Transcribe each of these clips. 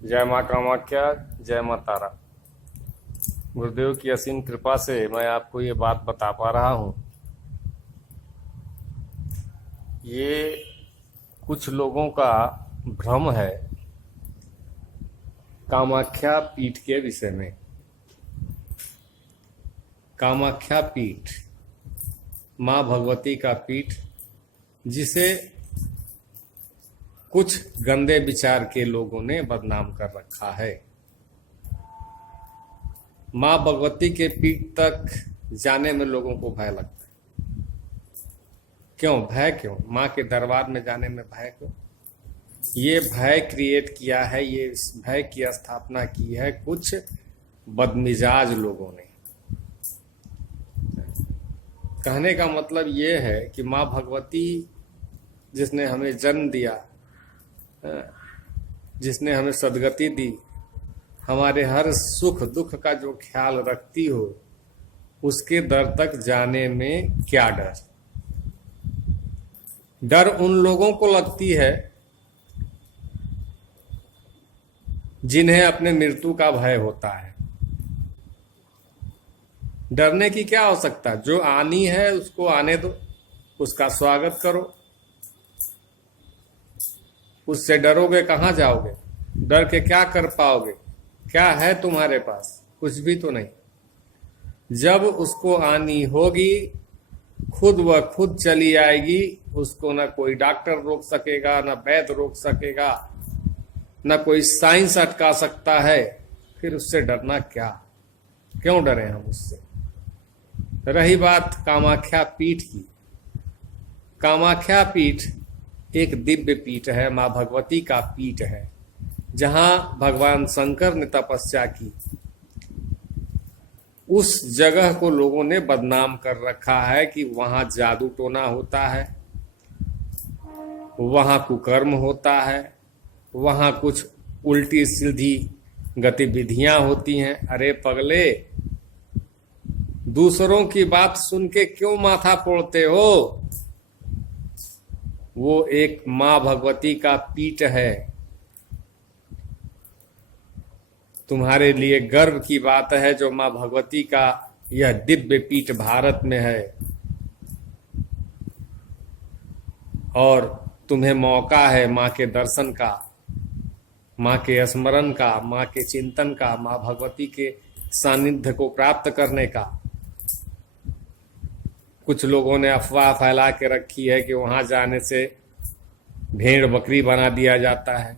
जय माँ कामाख्या, जय माँ तारा। गुरुदेव की असीम कृपा से मैं आपको ये बात बता पा रहा हूँ। ये कुछ लोगों का भ्रम है कामाख्या पीठ के विषय में। कामाख्या पीठ माँ भगवती का पीठ, जिसे कुछ गंदे विचार के लोगों ने बदनाम कर रखा है। माँ भगवती के पीठ तक जाने में लोगों को भय लगता है। क्यों भय? क्यों माँ के दरबार में जाने में भय क्यों? ये भय क्रिएट किया है, ये इस भय की स्थापना की है कुछ बदमिजाज लोगों ने। कहने का मतलब ये है कि माँ भगवती जिसने हमें जन्म दिया, जिसने हमें सद्गति दी, हमारे हर सुख दुख का जो ख्याल रखती हो, उसके दर तक जाने में क्या डर? डर उन लोगों को लगती है जिन्हें अपने मृत्यु का भय होता है। डरने की क्या आवश्यकता? जो आनी है उसको आने दो, उसका स्वागत करो। उससे डरोगे कहाँ जाओगे? डर के क्या कर पाओगे? क्या है तुम्हारे पास? कुछ भी तो नहीं। जब उसको आनी होगी, खुद व खुद चली आएगी। उसको ना कोई डॉक्टर रोक सकेगा, ना वैद्य रोक सकेगा, ना कोई साइंस अटका सकता है। फिर उससे डरना क्या? क्यों डरे हम उससे? रही बात कामाख्या पीठ की, कामाख्या पीठ एक दिव्य पीठ है, माँ भगवती का पीठ है, जहां भगवान शंकर ने तपस्या की। उस जगह को लोगों ने बदनाम कर रखा है कि वहां जादू टोना होता है, वहां कुकर्म होता है, वहां कुछ उल्टी सीधी गतिविधियां होती हैं। अरे पगले, दूसरों की बात सुन के क्यों माथा फोड़ते हो? वो एक माँ भगवती का पीठ है। तुम्हारे लिए गर्व की बात है जो माँ भगवती का यह दिव्य पीठ भारत में है, और तुम्हें मौका है माँ के दर्शन का, माँ के स्मरण का, माँ के चिंतन का, माँ भगवती के सानिध्य को प्राप्त करने का। कुछ लोगों ने अफवाह फैला के रखी है कि वहां जाने से भेड़ बकरी बना दिया जाता है।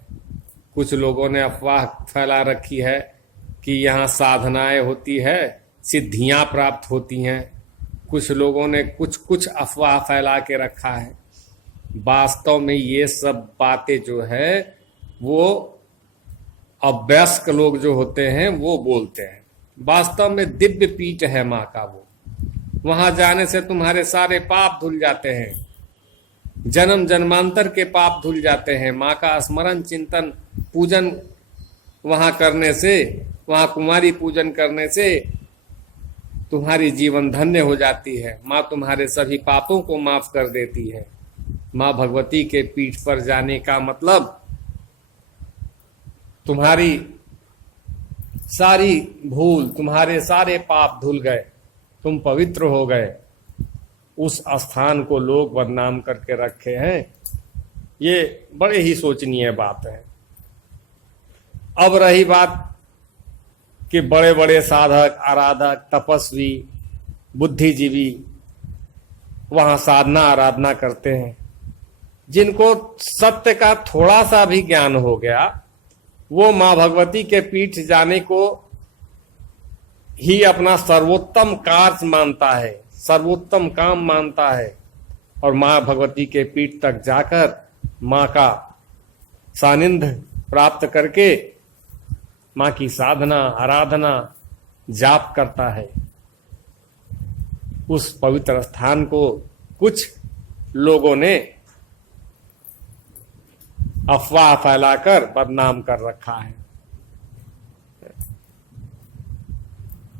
कुछ लोगों ने अफवाह फैला रखी है कि यहाँ साधनाएं होती है, सिद्धियां प्राप्त होती हैं। कुछ लोगों ने कुछ अफवाह फैला के रखा है। वास्तव में ये सब बातें जो है वो अभ्यस्त लोग जो होते हैं वो बोलते हैं। वास्तव में दिव्य पीठ है माँ का वो। वहां जाने से तुम्हारे सारे पाप धुल जाते हैं, जन्म जन्मांतर के पाप धुल जाते हैं। माँ का स्मरण चिंतन पूजन वहां करने से, वहां कुमारी पूजन करने से तुम्हारी जीवन धन्य हो जाती है। माँ तुम्हारे सभी पापों को माफ कर देती है। माँ भगवती के पीठ पर जाने का मतलब तुम्हारी सारी भूल, तुम्हारे सारे पाप धुल गए, तुम पवित्र हो गए। उस स्थान को लोग बदनाम करके रखे हैं। ये बड़े ही सोचनीय बात है। अब रही बात कि बड़े बड़े साधक, आराधक, तपस्वी, बुद्धिजीवी वहां साधना आराधना करते हैं। जिनको सत्य का थोड़ा सा भी ज्ञान हो गया, वो माँ भगवती के पीठ जाने को ही अपना सर्वोत्तम कार्य मानता है, सर्वोत्तम काम मानता है, और माँ भगवती के पीठ तक जाकर माँ का सानिध्य प्राप्त करके माँ की साधना आराधना जाप करता है। उस पवित्र स्थान को कुछ लोगों ने अफवाह फैलाकर बदनाम कर रखा है।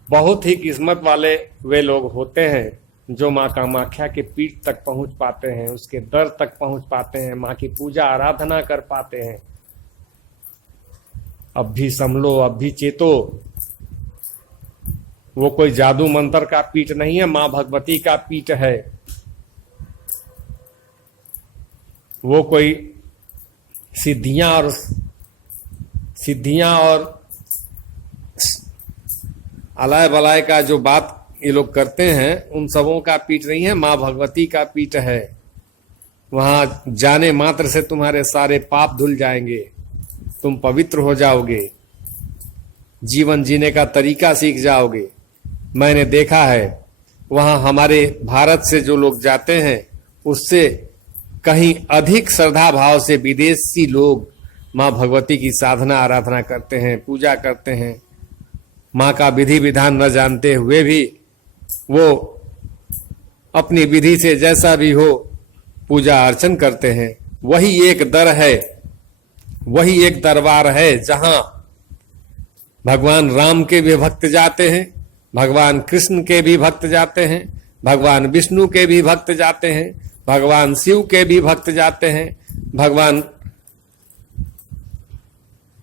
बहुत ही किस्मत वाले वे लोग होते हैं जो माँ कामाख्या के पीठ तक पहुंच पाते हैं, उसके दर तक पहुंच पाते हैं, माँ की पूजा आराधना कर पाते हैं। अब भी संभलो, अब भी चेतो। वो कोई जादू मंत्र का पीठ नहीं है, मां भगवती का पीठ है। वो कोई सिद्धियां और अलाय बलाय का जो बात ये लोग करते हैं, उन सबों का पीठ नहीं है, मां भगवती का पीठ है। वहां जाने मात्र से तुम्हारे सारे पाप धुल जाएंगे, तुम पवित्र हो जाओगे, जीवन जीने का तरीका सीख जाओगे। मैंने देखा है वहां हमारे भारत से जो लोग जाते हैं उससे कहीं अधिक श्रद्धा भाव से विदेशी लोग मां भगवती की साधना आराधना करते हैं, पूजा करते हैं। मां का विधि विधान न जानते हुए भी वो अपनी विधि से जैसा भी हो पूजा अर्चन करते हैं। वही एक दर है, वही एक दरबार है जहां भगवान राम के भी भक्त जाते हैं, भगवान कृष्ण के भी भक्त जाते हैं, भगवान विष्णु के भी भक्त जाते हैं, भगवान शिव के भी भक्त जाते हैं, भगवान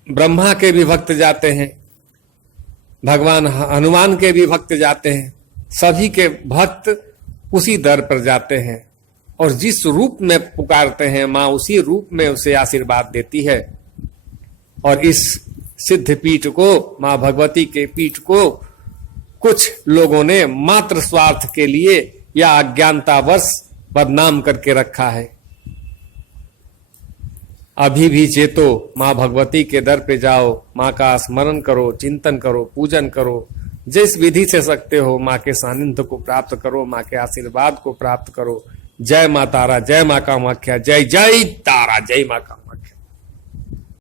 ब्रह्मा के भी भक्त जाते हैं, भगवान हनुमान के भी भक्त जाते हैं। सभी के भक्त उसी दर पर जाते हैं और जिस रूप में पुकारते हैं मां उसी रूप में उसे आशीर्वाद देती है। और इस सिद्ध पीठ को, मां भगवती के पीठ को कुछ लोगों ने मात्र स्वार्थ के लिए या अज्ञानतावश बदनाम करके रखा है। अभी भी चेतो, मां भगवती के दर पे जाओ, मां का स्मरण करो, चिंतन करो, पूजन करो, जिस विधि से सकते हो मां के सानिध्य को प्राप्त करो, मां के आशीर्वाद को प्राप्त करो। जय मां तारा, जय मां कामाख्या, जय जय तारा, जय मां कामाख्या।